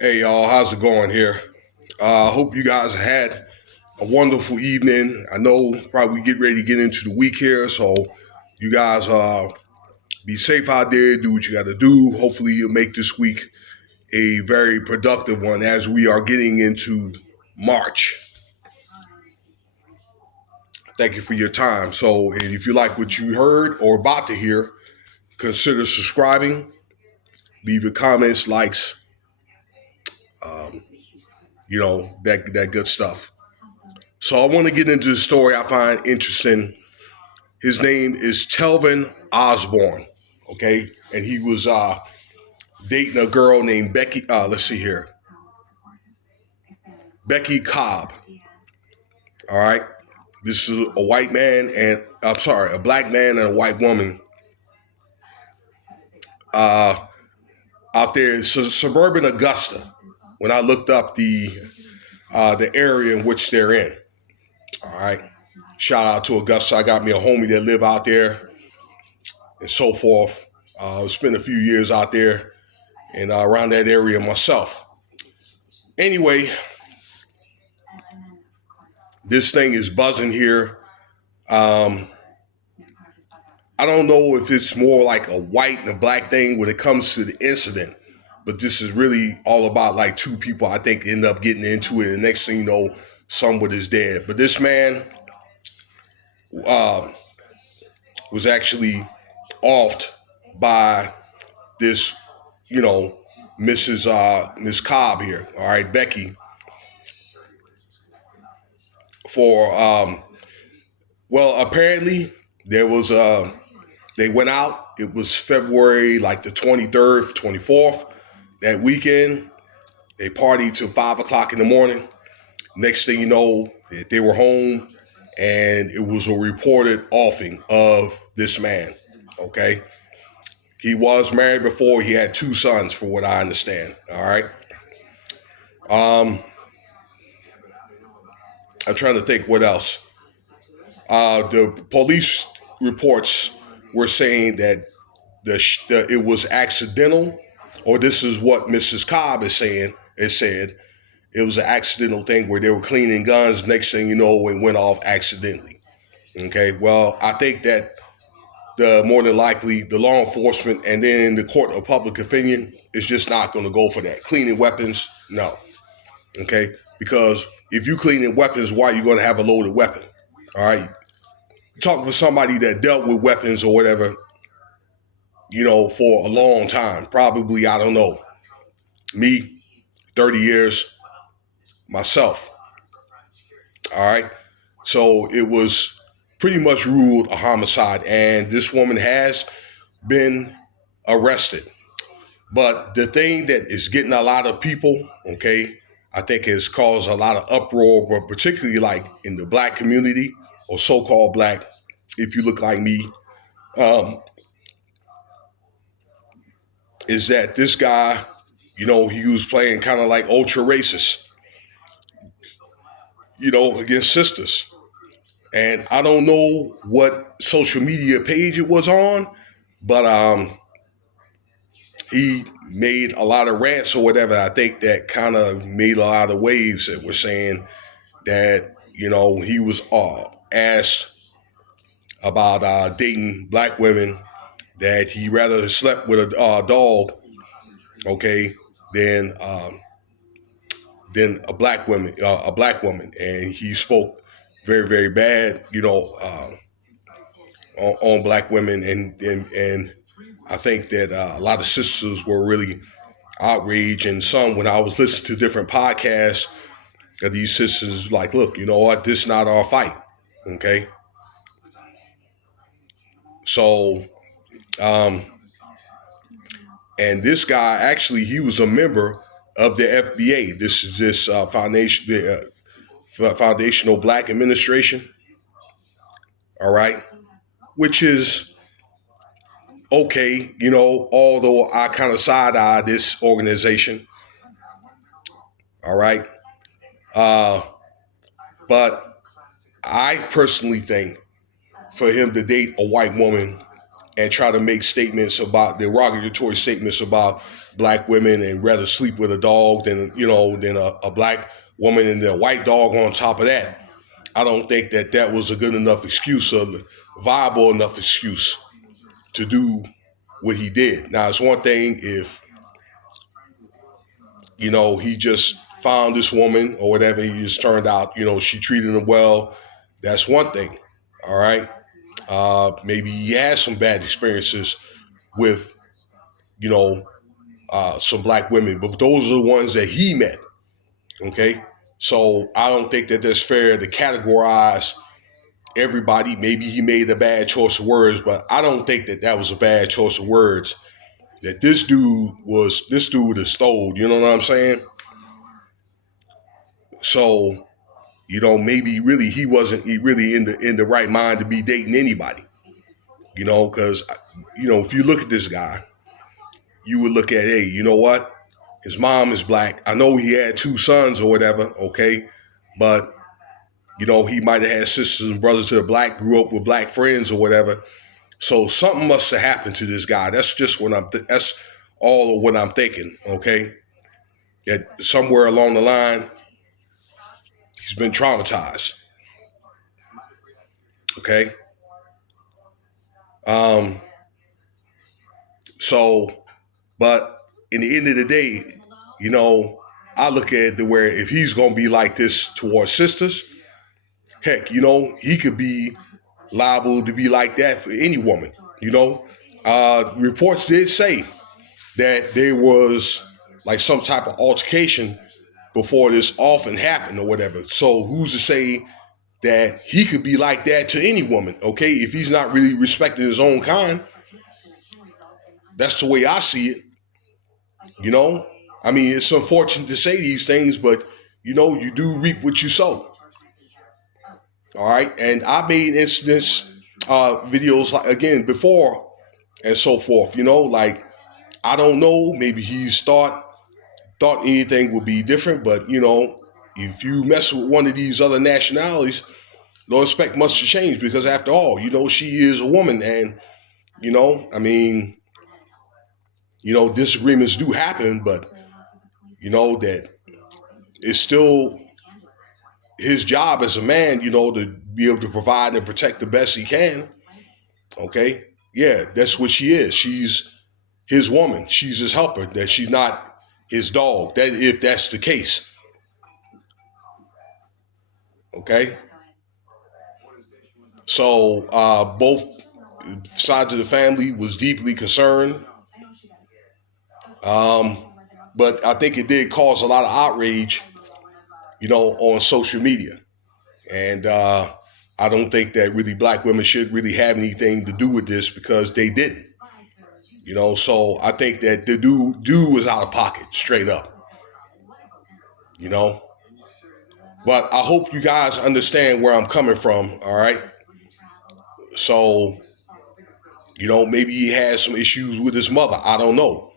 Hey y'all, how's it going here? I hope you guys had a wonderful evening. I know probably get ready to get into the week here, so you guys be safe out there, do what you got to do. Hopefully you'll make this week a very productive one as we are getting into March. Thank you for your time. So, and if you like what you heard or about to hear, consider subscribing, leave your comments, likes, that good stuff. So I want to get into the story I find interesting. His name is Telvin Osborne, okay? And he was dating a girl named Becky, let's see here, Becky Cobb, all right? This is a white man and, I'm sorry, a black man and a white woman uh, out there in suburban Augusta when I looked up the area in which they're in, all right? Shout out to Augusta. I got me a homie that live out there and so forth. Spent a few years out there and around that area myself. Anyway, this thing is buzzing here. Um, I don't know if it's more like a white and a black thing when it comes to the incident, but this is really all about like two people I think end up getting into it. And the next thing you know, someone is dead. But this man uh, was actually offed by this, you know, Mrs. Miss Cobb here. All right, Becky for well, apparently there was they went out. It was February like the 23rd, 24th. That weekend, they partied till 5 o'clock in the morning. Next thing you know, they were home, and it was a reported offing of this man. Okay, he was married before. He had two sons, from what I understand. All right. Um, I'm trying to think what else. The police reports were saying that it was accidental, or this is what Mrs. Cobb is saying. It said it was an accidental thing where they were cleaning guns. Next thing you know, it went off accidentally. Okay, well, I think that the more than likely the law enforcement and then the court of public opinion is just not going to go for that. Cleaning weapons, no. Okay, because if you cleaning weapons, why are you going to have a loaded weapon? All right, talk with somebody that dealt with weapons or whatever, for a long time. Probably, I don't know, me, 30 years myself. All right. So it was pretty much ruled a homicide. And this woman has been arrested. But the thing that is getting a lot of people, okay, I think has caused a lot of uproar, but particularly like in the black community or so called black, if you look like me, um, is that this guy, he was playing kind of like ultra racist, against sisters. And I don't know what social media page it was on, but he made a lot of rants or whatever. I think that kind of made a lot of waves that were saying that, he was asked about dating black women, that he rather slept with a dog, okay, than a black woman, and he spoke very, very bad, on black women, and I think that a lot of sisters were really outraged, and some when I was listening to different podcasts of these sisters, like, look, you know what, this is not our fight, okay? So, um, and this guy actually he was a member of the FBA. This is this Foundational Black Administration, all right, which is okay, although I kind of side eye this organization, all right. Uh, but I personally think for him to date a white woman and try to make statements about derogatory statements about black women and rather sleep with a dog than a black woman and a white dog on top of that. I don't think that that was a good enough excuse or viable enough excuse to do what he did. Now, it's one thing if, he just found this woman or whatever, he just turned out, she treated him well. That's one thing. All right. Maybe he had some bad experiences with, some black women, but those are the ones that he met. Okay. So I don't think that that's fair to categorize everybody. Maybe he made a bad choice of words, but I don't think that that was a bad choice of words. That this dude is stole. You know what I'm saying? So, maybe really he wasn't really in the right mind to be dating anybody. Because if you look at this guy, you would look at, hey, you know what? His mom is black. I know he had 2 sons or whatever, okay, but he might have had sisters and brothers that are black, grew up with black friends or whatever. So something must have happened to this guy. That's just what that's all of what I'm thinking, okay? That somewhere along the line, he's been traumatized, okay? But in the end of the day, I look at it where if he's going to be like this towards sisters, heck, he could be liable to be like that for any woman, Reports did say that there was like some type of altercation before this often happened or whatever. So who's to say that he could be like that to any woman, okay? If he's not really respecting his own kind, that's the way I see it, I mean, it's unfortunate to say these things, but, you do reap what you sow. All right. And I made incidents, videos again before and so forth, like, I don't know, maybe he's thought anything would be different, but if you mess with one of these other nationalities, don't expect much to change because after all, she is a woman and, I mean, disagreements do happen, but that it's still his job as a man, to be able to provide and protect the best he can. Okay. Yeah, that's what she is. She's his woman. She's his helper. That she's not his dog. That if that's the case. Okay. So both sides of the family was deeply concerned. But I think it did cause a lot of outrage, on social media. And I don't think that really black women should really have anything to do with this because they didn't. So I think that the dude was out of pocket, straight up. But I hope you guys understand where I'm coming from, all right? So, maybe he has some issues with his mother. I don't know.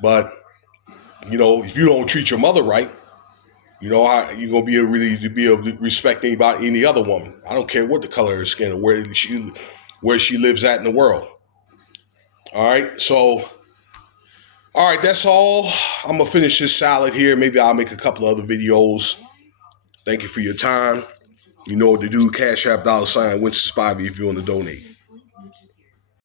But, if you don't treat your mother right, you're going to be able to respect any other woman. I don't care what the color of her skin or where she lives at in the world. All right. So, all right, that's all. I'm going to finish this salad here. Maybe I'll make a couple of other videos. Thank you for your time. You know what to do. Cash App, $, Winston Spivey if you want to donate.